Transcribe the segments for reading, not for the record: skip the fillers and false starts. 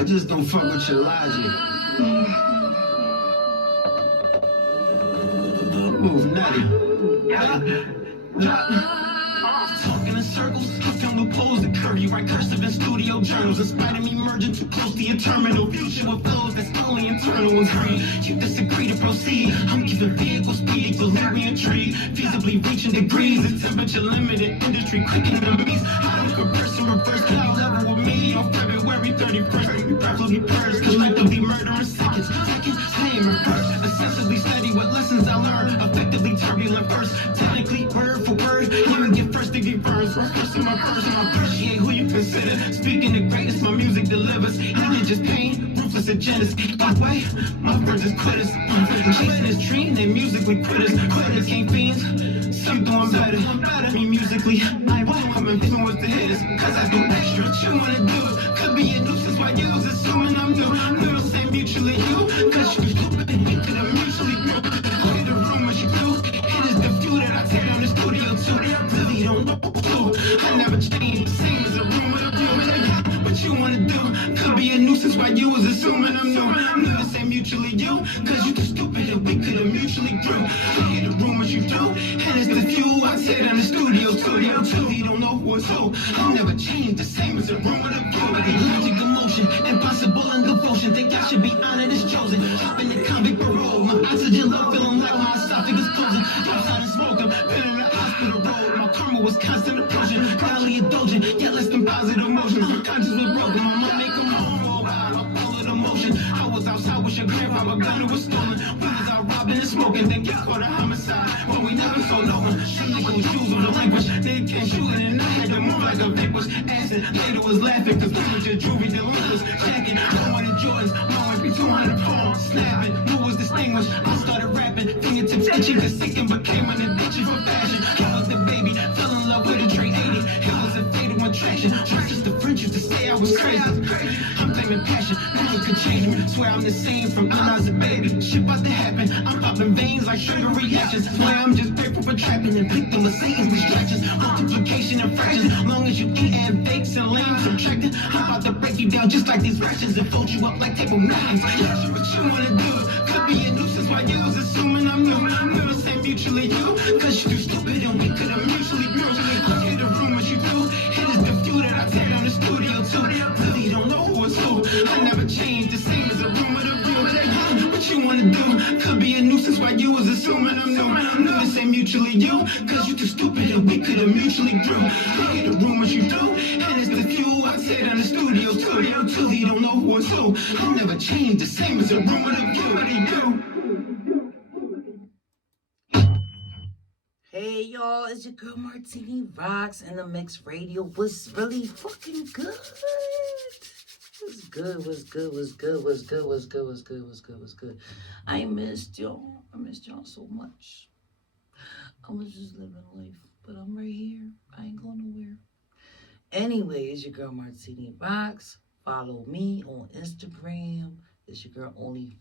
I just don't fuck with your logic. Move nutty. Talking in circles, I found the pose that curve you. Write cursive in studio journals. In spite of me merging too close to your terminal. Future with flows that's only internal and free. You disagree to proceed. I'm giving vehicle speed, equilibrium tree. Feasibly reaching degrees. The temperature limited industry. Quickening the beast. I don't converse in reverse. Cloud level with me on February 31st. We preferably purge. Collectively murdering seconds. I ain't reverse. Essentially study what lessons I learned. Effectively turbulent verse. Technically word for word. Even get first degree burns. First in my person, I appreciate who you consider. Speaking the greatest, my music delivers. Even just pain, ruthless agendas. By the way, my friends is quitters. Chasing this dream, they musically quitters. Quitters ain't fiends. Some doing better. Me musically, I'm influenced the hitters. Cause I do extra. What you wanna do? Could be a nuisance while you was assuming I'm new. We don't say mutually you. Cause you stupid and we could have mutually grew. Look at the rumors you do. It is the few that I tear down the studio too. Really don't know. I never changed. The same as a rumor of you. What you wanna do? Could be a nuisance while you was assuming I'm new. Never say mutually you. Cause you too stupid and we could have mutually grew. Look at the rumors you do. And it's the few I tear down the studio too. Really don't know who is who. I never changed. The same as a rumor of you. Logic, emotion, impossible and devotion. Think I should be honored as chosen. Hop in the convict parole. My oxygen low, feeling like my esophagus closing. Outside and smoking, been in the hospital road. My karma was constant approaching. Godly indulgent, yet less than positive emotions. My conscience was broken. My mom make them home. Oh, wow, I'm full of emotion. I was outside with your grandpa, my gun was stolen. We was out robbing and smoking, then get caught a homicide. But we never told no one. Them niggas shoes on the language. They can't shoot it, and I had to move like a victim. Asking, later was laughing, cause we was just juvie delinquents. Jacking, I wanted Jordans, mom be 200 pounds. Snapping, who was distinguished? I started rapping, fingertips itching, cause sinking became an addiction for fashion. I was the baby, fell in love with a Trey 80. It was a fatal attraction. Just the French used to say I was crazy. I'm claiming passion, no one could change me. Swear I'm the same from when I was a baby. Shit about to happen, I'm popping veins like sugar reactions. Swear I'm just grateful for trapping and victim of Satan's distractions. Multiplication and fractions, long as you eating fakes and lame subtracting. I'm about to break you down just like these rations and fold you up like table nines. Yeah, sure what you wanna do. Could be a nuisance while you was assuming I'm new. Never say mutually you, cause you too stupid and we could have mutually grew. Look at the rumors you do. It is the few that I tear down the studio too. Really don't know who is who. I never changed, the same as a rumor to view. What you wanna do? Could be a nuisance while you was assuming I'm new. Never say mutually you, cause you too stupid and we could have mutually grew. Look at the rumors you do. And it's the few I tear down the studio too. Really don't know who is who. I never changed, the same as a rumor to view. What they do? Hey y'all, it's your girl Martini Rocks, and the Mix Radio was really fucking good. Was good. I missed y'all. I missed y'all so much. I was just living life, but I'm right here. I ain't going nowhere. Anyway, it's your girl Martini Rocks. Follow me on Instagram. It's your girl only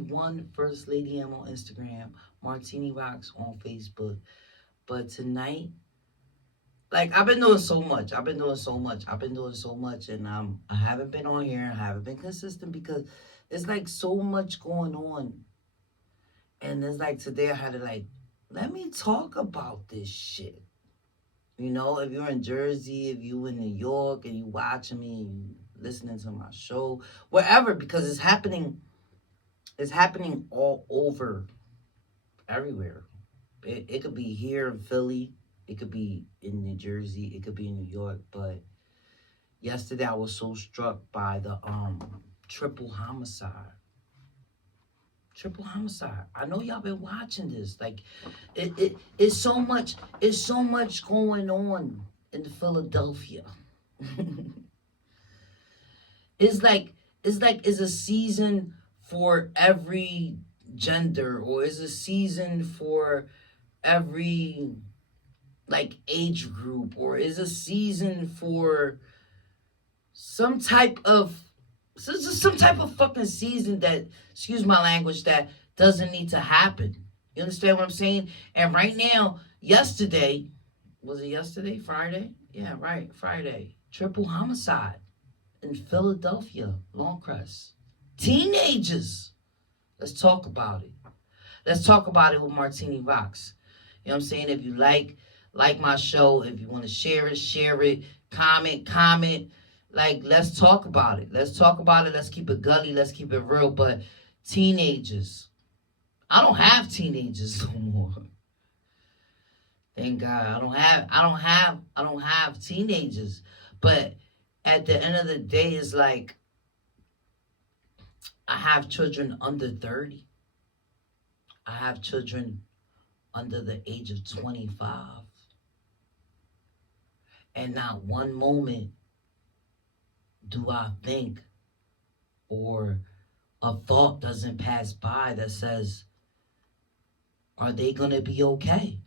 one First Lady M on Instagram. Martini Rocks on Facebook. But tonight, like, I've been doing so much, and I haven't been on here. I haven't been consistent because it's like so much going on. And it's like today I had to like, let me talk about this shit. You know, if you're in Jersey, if you in New York and you watching me, and you listening to my show, wherever, because it's happening all over, everywhere. It could be here in Philly, it could be in New Jersey, it could be in New York, but yesterday I was so struck by the triple homicide. I know y'all been watching this. Like, it's so much going on in Philadelphia. It's a season for every gender, or is a season for every like age group, or is a season for some type of fucking season that, excuse my language, that doesn't need to happen. You understand what I'm saying? And right now, was it yesterday? Friday? Yeah, right, Friday. Triple homicide in Philadelphia, Longcrest. Teenagers. Let's talk about it. Let's talk about it with Martini Rocks. You know what I'm saying? If you like my show, if you want to share it, comment. Like, let's talk about it. Let's talk about it. Let's keep it gully. Let's keep it real. But teenagers. I don't have teenagers no more. Thank God. I don't have teenagers. But at the end of the day, it's like I have children under 30. I have children under the age of 25. And not one moment do I think or a thought doesn't pass by that says, are they going to be okay?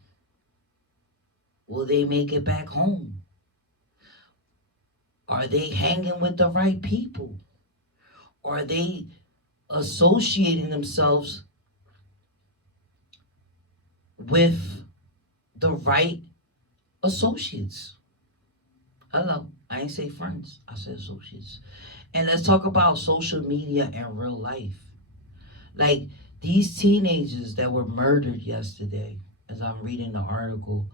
Will they make it back home? Are they hanging with the right people? Are they associating themselves with the right associates? Hello, I ain't say friends, I said associates. And let's talk about social media and real life. Like, these teenagers that were murdered yesterday, as I'm reading the article,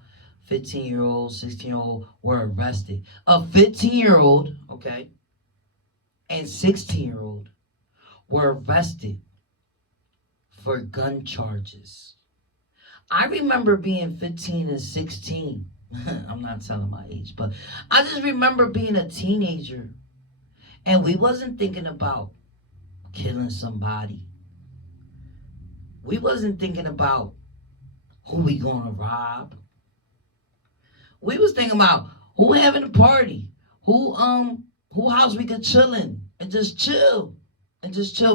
15-year-old, 16-year-old were arrested. A 15-year-old, okay, and 16-year-old were arrested for gun charges. I remember being 15 and 16. I'm not telling my age, but I just remember being a teenager and we wasn't thinking about killing somebody. We wasn't thinking about who we gonna rob. We was thinking about who having a party, who house we could chill in and just chill.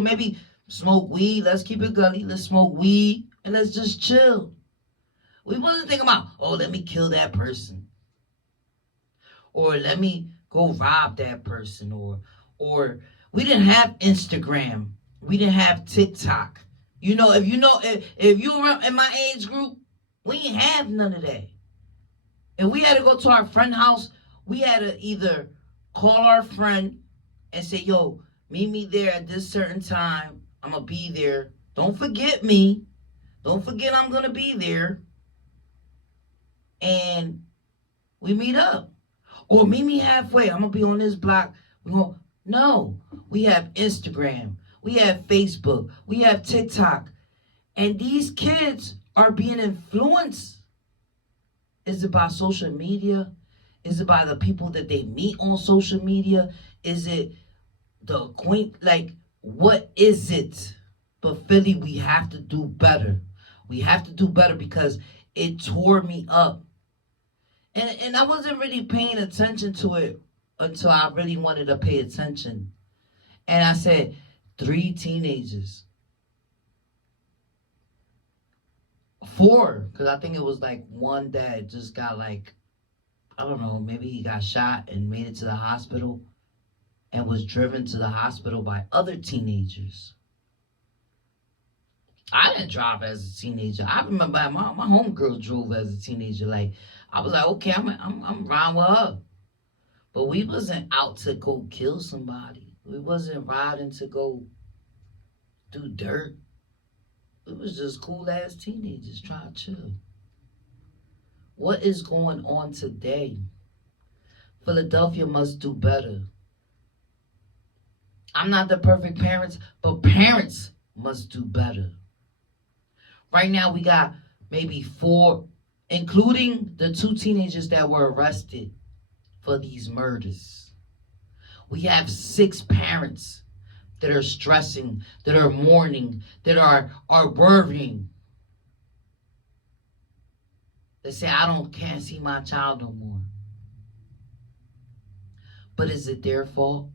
Maybe smoke weed. Let's keep it gully. Let's smoke weed and let's just chill. We wasn't thinking about, oh, let me kill that person, or let me go rob that person, or we didn't have Instagram. We didn't have TikTok. If you were in my age group, we didn't have none of that. If we had to go to our friend's house, we had to either call our friend and say, yo, meet me there at this certain time. I'm going to be there. Don't forget me. Don't forget I'm going to be there. And we meet up. Or meet me halfway. I'm going to be on this block. No. We have Instagram. We have Facebook. We have TikTok. And these kids are being influenced. Is it by social media? Is it by the people that they meet on social media? Is it the what is it? But Philly, we have to do better. We have to do better because it tore me up. And I wasn't really paying attention to it until I really wanted to pay attention. And I said, 3 teenagers. 4, because I think it was like one that just got I don't know, maybe he got shot and made it to the hospital and was driven to the hospital by other teenagers. I didn't drive as a teenager. I remember my homegirl drove as a teenager. I was like, okay, I'm riding with her. But we wasn't out to go kill somebody. We wasn't riding to go do dirt. It was just cool-ass teenagers trying to chill. What is going on today? Philadelphia must do better. I'm not the perfect parents, but parents must do better. Right now, we got maybe 4, including the 2 teenagers that were arrested for these murders. We have 6 parents that are stressing, that are mourning, that are worrying. They say, can't see my child no more. But is it their fault?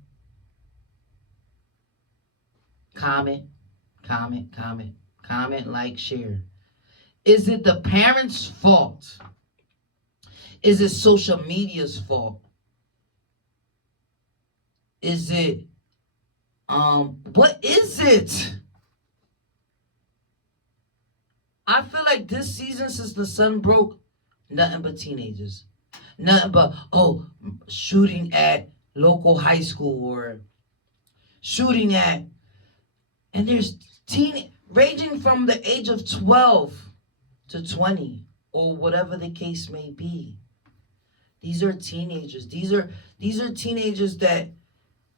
Comment, like, share. Is it the parents' fault? Is it social media's fault? Is it, what is it? I feel like this season, since the sun broke, nothing but teenagers. Nothing but, shooting at local high school or shooting at, and there's ranging from the age of 12 to 20 or whatever the case may be. These are teenagers. These are teenagers that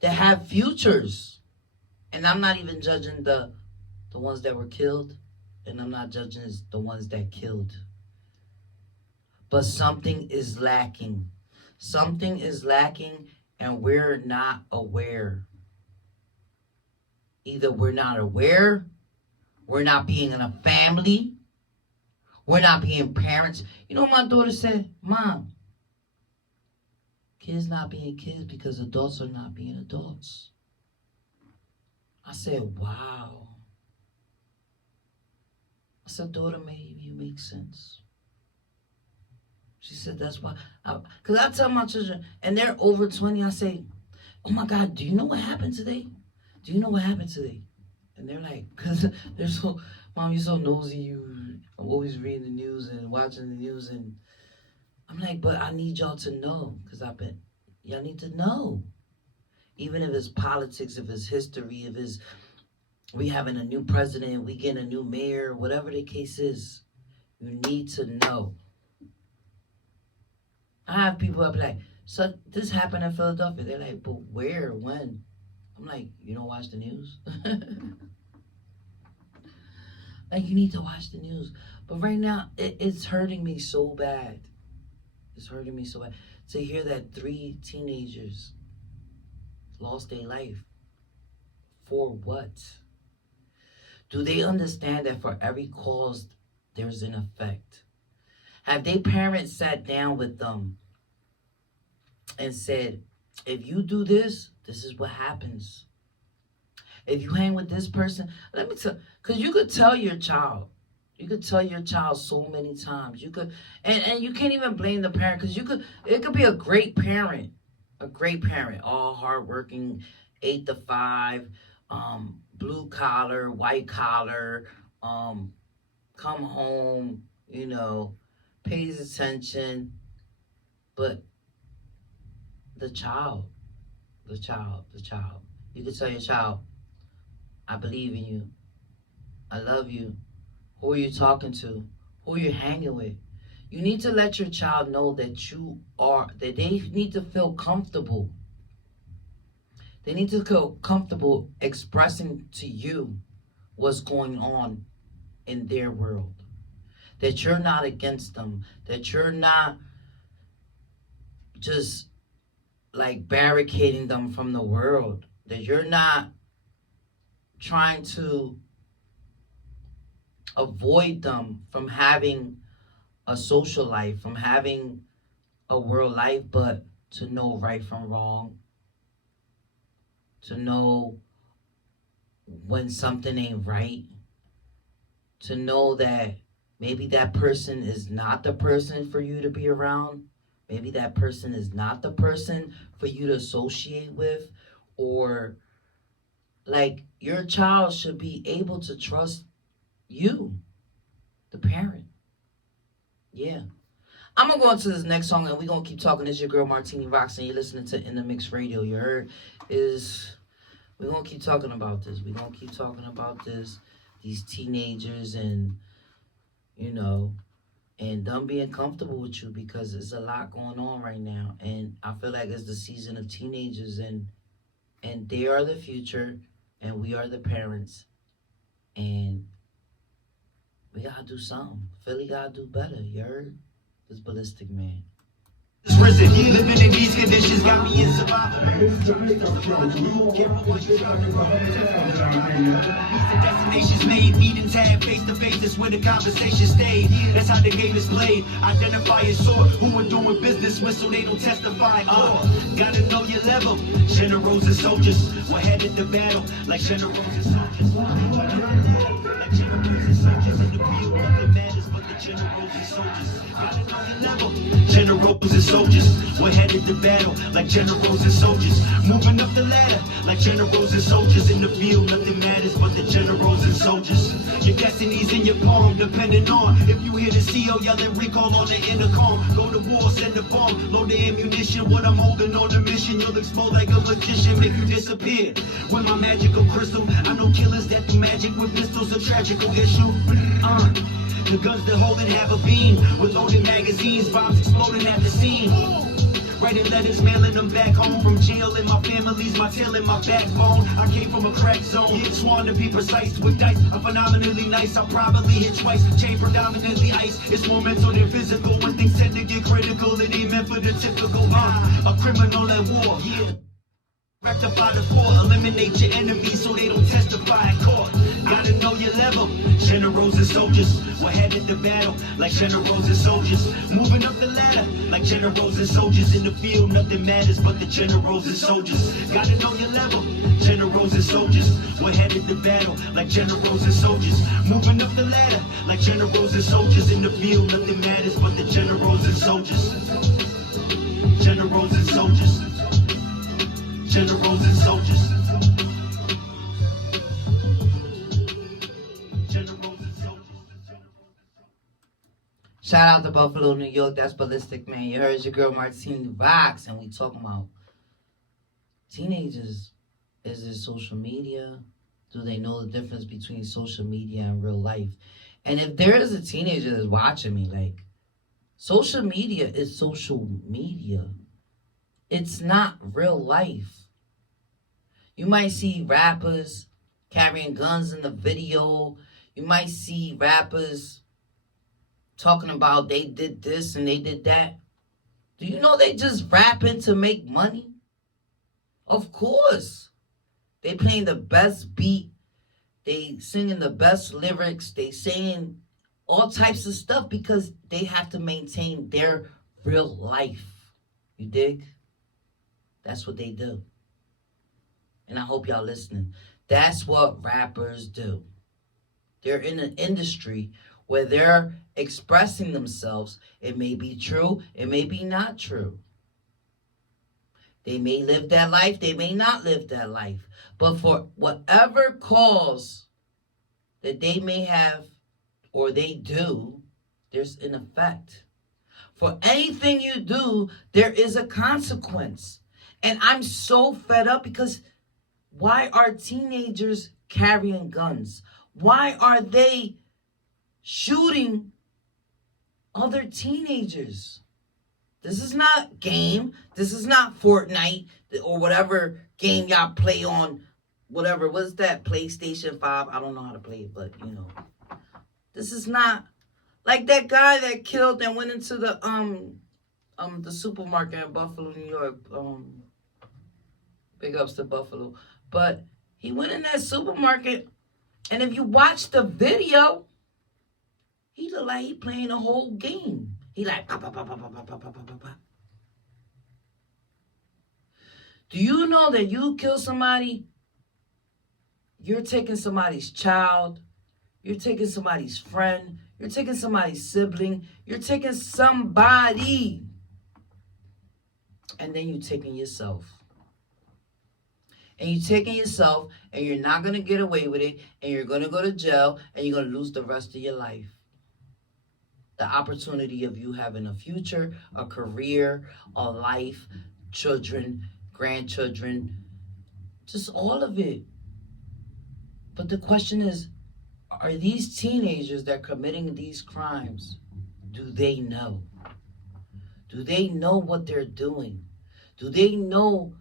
have futures. And I'm not even judging the ones that were killed, and I'm not judging the ones that killed. But something is lacking. Something is lacking, and we're not aware. Either we're not aware, we're not being in a family, we're not being parents. You know what my daughter said? Mom, kids not being kids because adults are not being adults. I said, wow. I said, daughter, maybe you make sense. She said, that's why. Because I tell my children, and they're over 20, I say, oh my God, do you know what happened today? Do you know what happened today? And they're like, because they're so, Mom, you're so nosy. You always reading the news and watching the news. And I'm like, but I need y'all to know, because y'all need to know. Even if it's politics, if it's history, if it's we having a new president, we getting a new mayor, whatever the case is, you need to know. I have people up like, so this happened in Philadelphia. They're like, but where, when? I'm like, you don't watch the news? Like, you need to watch the news. But right now, it's hurting me so bad. It's hurting me so bad to hear that 3 teenagers lost their life. For what? Do they understand that for every cause, there's an effect? Have their parents sat down with them and said, if you do this, this is what happens. If you hang with this person, let me tell, because you could tell your child. You could tell your child so many times. You could, and you can't even blame the parent, because it could be a great parent, all hardworking, 8 to 5, blue collar, white collar, come home, pays attention, but the child, you could tell your child, I believe in you, I love you. Who are you talking to? Who are you hanging with? You need to let your child know that that they need to feel comfortable. They need to feel comfortable expressing to you what's going on in their world. That you're not against them. That you're not just like barricading them from the world. That you're not trying to avoid them from having a social life, from having a world life, but to know right from wrong, to know when something ain't right, to know that maybe that person is not the person for you to be around, maybe that person is not the person for you to associate with, or like your child should be able to trust you, the parent. Yeah. I'm going to go into this next song, and we're going to keep talking. It's your girl, Martini Rocks, and you're listening to In The Mix Radio. You heard? We're going to keep talking about this. We're going to keep talking about this, these teenagers, and, and them being comfortable with you, because there's a lot going on right now. And I feel like it's the season of teenagers, and they are the future, and we are the parents. And we gotta do something. Philly gotta do better, you heard? It's Ballistic Man. Prison, living in these conditions got me in survival. Destinations made, meetings had face to face. That's where the conversation stayed. That's how the game is played. Identify your sort, who are doing business with, so they don't testify. Gotta know your level. Generals and soldiers, we're headed to battle like generals and soldiers. Like generals and soldiers in the field, nothing matters but the generals and soldiers. Gotta know your level. Generals and soldiers. soldiers. We're headed to battle like generals and soldiers. Moving up the ladder like generals and soldiers. In the field, nothing matters but the generals and soldiers. Your destiny's in your palm, depending on if you hear the CO yelling recall on the intercom. Go to war, send a bomb, load the ammunition. What I'm holding on the mission, you'll explode like a magician, make you disappear. With my magical crystal, I know killers that do magic with pistols, a tragical issue. The guns they're holding have a beam with loaded magazines, bombs exploding at the scene. Writing letters, mailing them back home from jail, and my family's my tail and my backbone. I came from a crack zone, sworn to be precise with dice. I'm phenomenally nice, I probably hit twice. Chain predominantly ice, it's more mental than physical. When things tend to get critical, it ain't meant for the typical. A criminal at war, yeah. Rectify the fort, eliminate your enemies so they don't testify in court. Gotta know your level. Generals and soldiers, we're headed to battle like generals and soldiers. Moving up the ladder like generals and soldiers. In the field, nothing matters but the generals and soldiers. Gotta know your level. Generals and soldiers, we're headed to battle like generals and soldiers. Moving up the ladder like generals and soldiers. In the field, nothing matters but the generals and soldiers. Generals and soldiers. Generals and soldiers. Generals and soldiers. Shout out to Buffalo, New York. That's Ballistic, man. You heard your girl Martine Vox, and we talking about teenagers. Is it social media? Do they know the difference between social media and real life? And if there is a teenager that's watching me, like, social media is social media. It's not real life. You might see rappers carrying guns in the video. You might see rappers talking about they did this and they did that. Do you know they just rapping to make money? Of course. They playing the best beat. They singing the best lyrics. They saying all types of stuff because they have to maintain their real life. You dig? That's what they do. And I hope y'all listening. That's what rappers do. They're in an industry where they're expressing themselves. It may be true. It may be not true. They may live that life. They may not live that life. But for whatever cause that they may have or they do, there's an effect. For anything you do, there is a consequence. And I'm so fed up because why are teenagers carrying guns? Why are they shooting other teenagers? This is not game. This is not Fortnite or whatever game y'all play on, whatever. What's that, PlayStation 5? I don't know how to play it, but, you know. This is not like that guy that killed and went into the supermarket in Buffalo, New York. Big ups to Buffalo. But he went in that supermarket, and if you watch the video, he look like he playing a whole game. He like, pop, pop, pop, pop, pop, pop, pop, pop, pop. Do you know that you kill somebody, you're taking somebody's child, you're taking somebody's friend, you're taking somebody's sibling, you're taking somebody, and then you're taking yourself. And you're taking yourself, and you're not going to get away with it, and you're going to go to jail, and you're going to lose the rest of your life. The opportunity of you having a future, a career, a life, children, grandchildren, just all of it. But the question is, are these teenagers that are committing these crimes, do they know? Do they know what they're doing? Do they know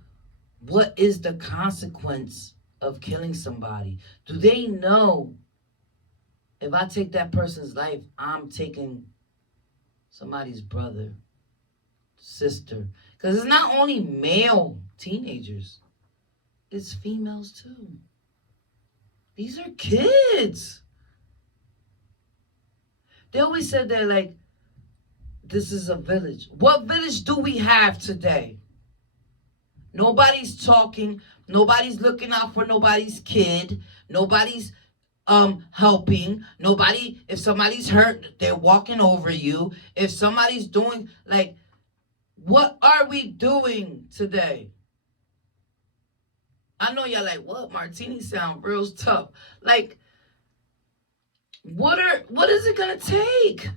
what is the consequence of killing somebody? Do they know if I take that person's life, I'm taking somebody's brother, sister? Because it's not only male teenagers, it's females too. These are kids. They always said that, like, this is a village. What village do we have today? Nobody's talking. Nobody's looking out for nobody's kid. Nobody's helping. Nobody, if somebody's hurt, they're walking over you. If somebody's doing, like, What are we doing today? I know y'all like, what? Martini sound real tough. Like, what is it gonna take?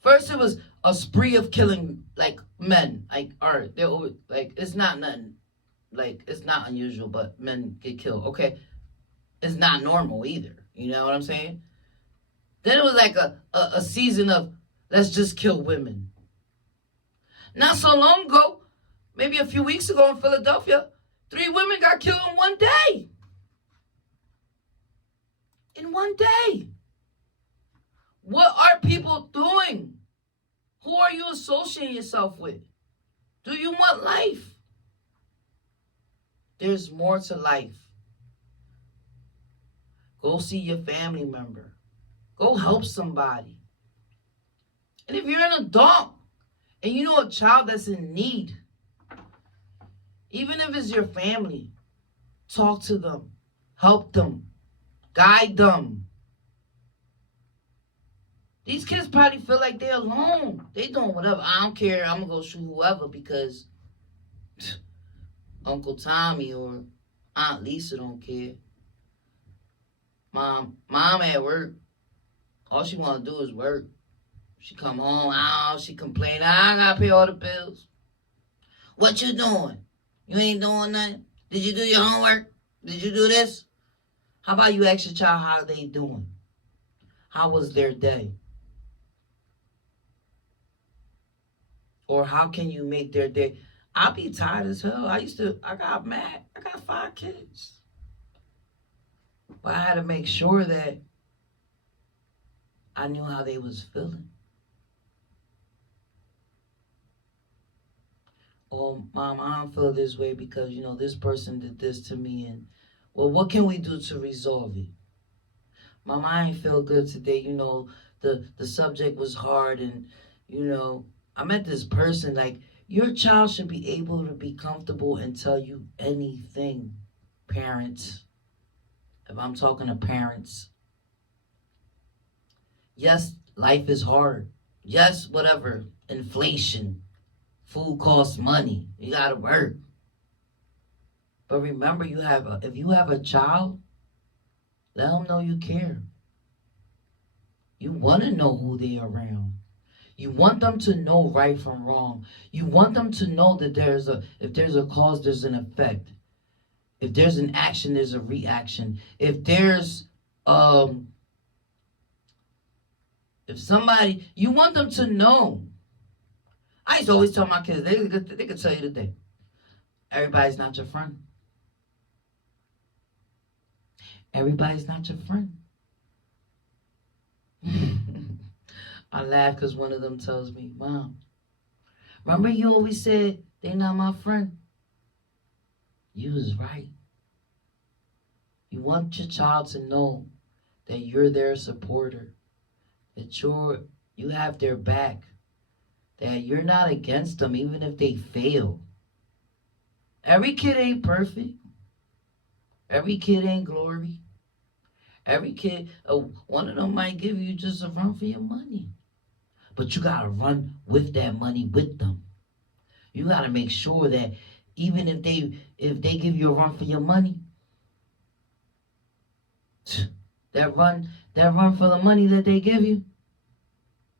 First, it was a spree of killing like men. Like, all right, they're always, like, it's not nothing. Like, it's not unusual, but men get killed. Okay, it's not normal either. You know what I'm saying? Then it was like a season of let's just kill women. Not so long ago, maybe a few weeks ago in Philadelphia, 3 women got killed in one day. In one day. What are people doing? Who are you associating yourself with? Do you want life? There's more to life. Go see your family member. Go help somebody. And if you're an adult and you know a child that's in need, even if it's your family, talk to them, help them, guide them. These kids probably feel like they're alone. They doing whatever. I don't care. I'm going to go shoot whoever because Uncle Tommy or Aunt Lisa don't care. Mom at work. All she want to do is work. She come home, she complain, I gotta pay all the bills. What you doing? You ain't doing nothing? Did you do your homework? Did you do this? How about you ask your child how they doing? How was their day? Or how can you make their day? I be tired as hell. I got mad. I got 5 kids. But I had to make sure that I knew how they was feeling. Oh, Mom, I don't feel this way because, this person did this to me. And, well, what can we do to resolve it? Mom, I ain't feel good today. The subject was hard. And, I met this person. Like, your child should be able to be comfortable and tell you anything, parents. If I'm talking to parents. Yes, life is hard. Yes, whatever. Inflation. Food costs money. You gotta work. But remember, if you have a child, let them know you care. You want to know who they are around. You want them to know right from wrong. You want them to know that if there's a cause, there's an effect. If there's an action, there's a reaction. If there's you want them to know. I used to always tell my kids, they could tell you today, everybody's not your friend. Everybody's not your friend. I laugh because one of them tells me, Mom, remember you always said they not my friend? You was right. You want your child to know that you're their supporter, that you have their back, that you're not against them even if they fail. Every kid ain't perfect. Every kid ain't glory. Every kid, one of them might give you just a run for your money. But you got to run with that money with them. You got to make sure that even if they give you a run for your money, that run for the money that they give you,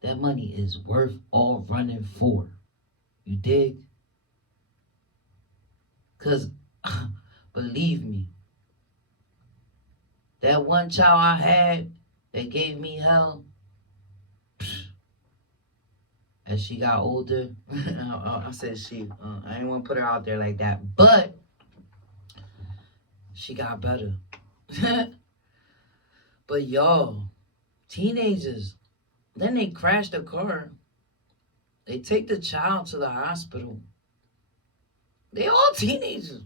that money is worth all running for. You dig? Because, believe me, that one child I had that gave me hell, as she got older, I said she, I didn't want to put her out there like that, but she got better. But y'all, teenagers, then they crash the car. They take the child to the hospital. They all teenagers.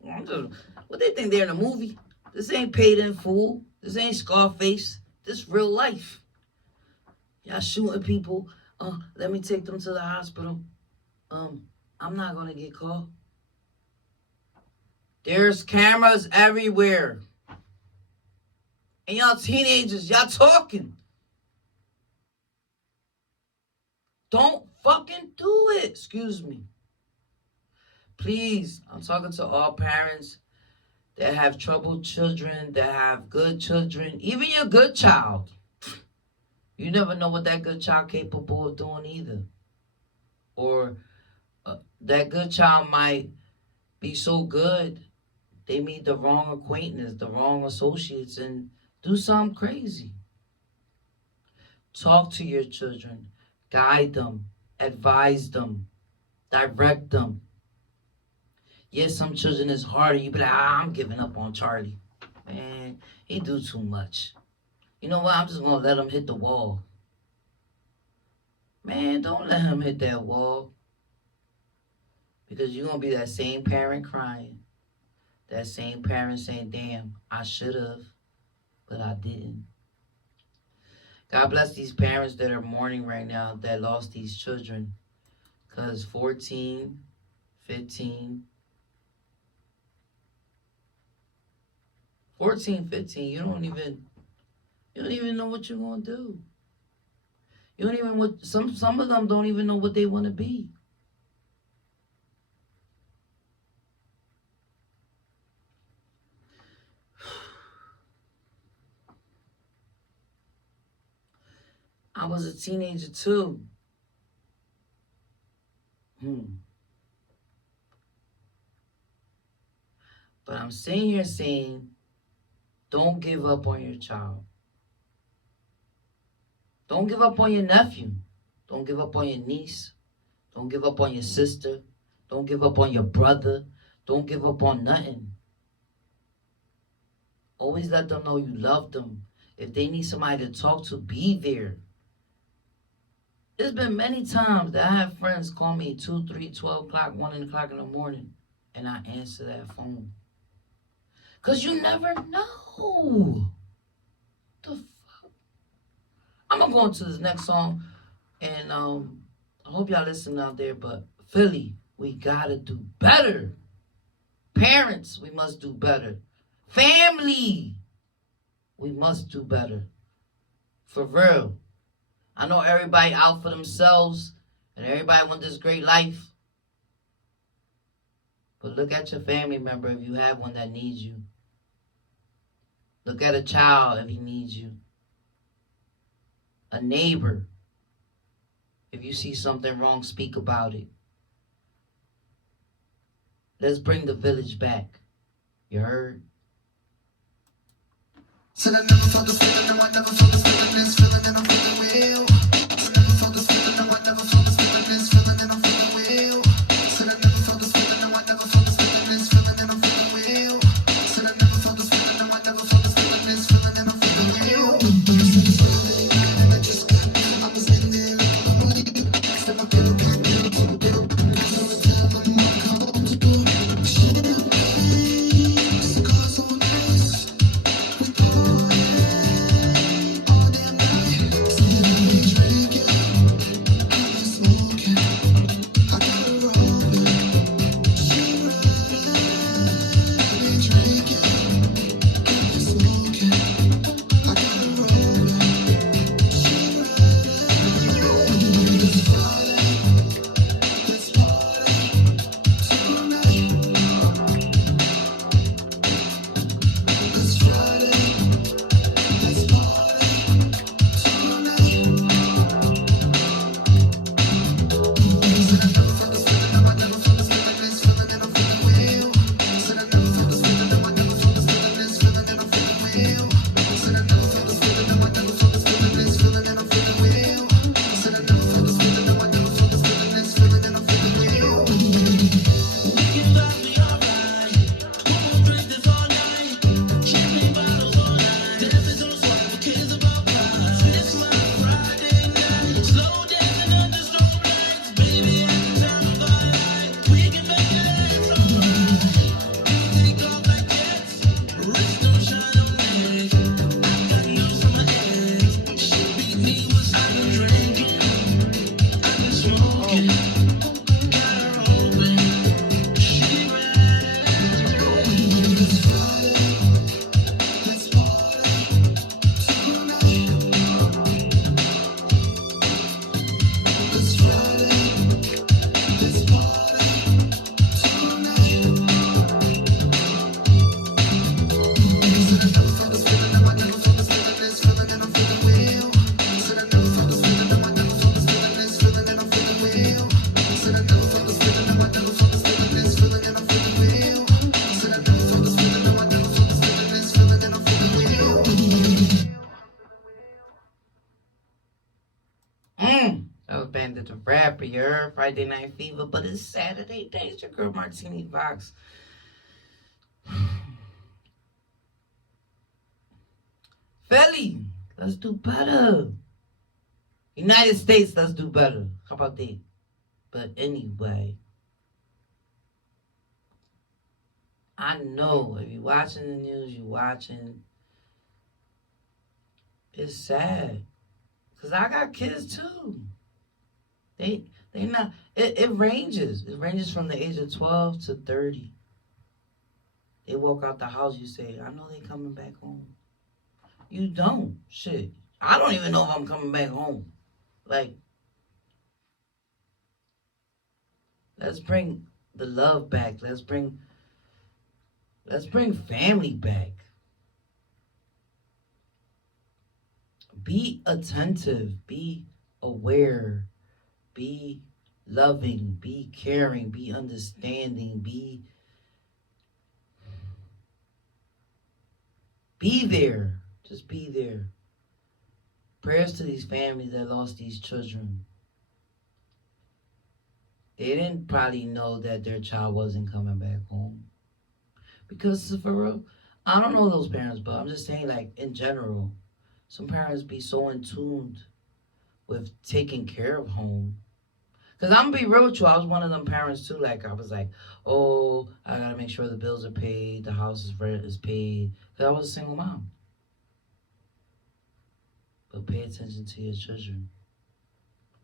What they think, they're in a movie? This ain't Paid in Full. This ain't Scarface. This real life. Y'all shooting people. Let me take them to the hospital. I'm not gonna get caught. There's cameras everywhere. And y'all teenagers, y'all talking. Don't fucking do it. Excuse me. Please, I'm talking to all parents that have troubled children, that have good children, even your good child. You never know what that good child capable of doing either. Or that good child might be so good, they meet the wrong acquaintance, the wrong associates, and do something crazy. Talk to your children, guide them, advise them, direct them. Yes, some children is harder. You be like, I'm giving up on Charlie. Man, he do too much. You know what? I'm just gonna let him hit the wall. Man, don't let him hit that wall. Because you're gonna be that same parent crying. That same parent saying, damn, I should have, but I didn't. God bless these parents that are mourning right now that lost these children. Because 14, 15, you don't even know what you're gonna do. You don't even some of them don't even know what they want to be. I was a teenager too. But I'm sitting here saying, don't give up on your child. Don't give up on your nephew. Don't give up on your niece. Don't give up on your sister. Don't give up on your brother. Don't give up on nothing. Always let them know you love them. If they need somebody to talk to, be there. There's been many times that I have friends call me 2, 3, 12 o'clock, 1 o'clock in the morning, and I answer that phone. Because you never know. The fuck? I'm going to go into this next song, and I hope y'all listen out there, but Philly, we got to do better. Parents, we must do better. Family, we must do better. For real. I know everybody out for themselves and everybody want this great life. But look at your family member if you have one that needs you. Look at a child if he needs you. A neighbor. If you see something wrong, speak about it. Let's bring the village back. You heard? Said I never felt this feeling, no, I never felt this feeling, this feeling, and I'm feeling well. Said I never felt this feeling, no, I never felt this feeling, this feeling, and I'm feeling well. Said I never felt this feeling, no, I never felt this feeling, this feeling, and I'm feeling well. Said I never felt this feeling, no, I never felt this feeling, this feeling, and I'm feeling well. And I just got there, I was in there, I said I feel good, every time I'm on call to do shit, cars on us. We go all damn night. Bandit the Rapper, you heard? Friday Night Fever, but it's Saturday day. It's your girl Martini Vox. Philly, let's do better. United States, let's do better. How about that? But anyway, I know if you're watching the news, you're watching. It's sad. Because I got kids too. They not, it ranges. It ranges from the age of 12 to 30. They walk out the house, you say, I know they coming back home. You don't. Shit. I don't even know if I'm coming back home. Like, let's bring the love back. Let's bring family back. Be attentive. Be aware. Be loving. Be caring. Be understanding. Be there. Just be there. Prayers to these families that lost these children. They didn't probably know that their child wasn't coming back home. Because for real, I don't know those parents, but I'm just saying, like, in general, some parents be so in tuned with taking care of home. Because I'm going to be real with you, I was one of them parents too. Like, I was like, oh, I got to make sure the bills are paid, the house is paid. Because I was a single mom. But pay attention to your children,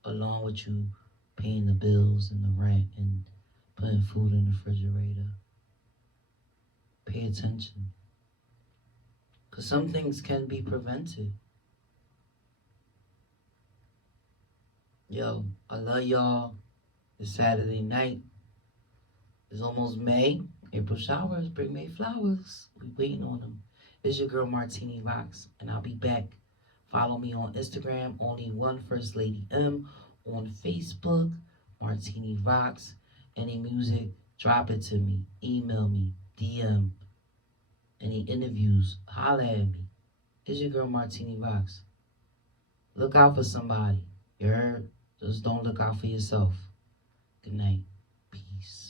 along with you paying the bills and the rent and putting food in the refrigerator. Pay attention. Because some things can be prevented. Yo, I love y'all. It's Saturday night. It's almost May. April showers bring May flowers. We waiting on them. It's your girl Martini Vox, and I'll be back. Follow me on Instagram, only one First Lady M. On Facebook, Martini Vox. Any music, drop it to me. Email me, DM. Any interviews, holla at me. It's your girl Martini Vox. Look out for somebody. You heard? Just don't look out for yourself. Good night. Peace.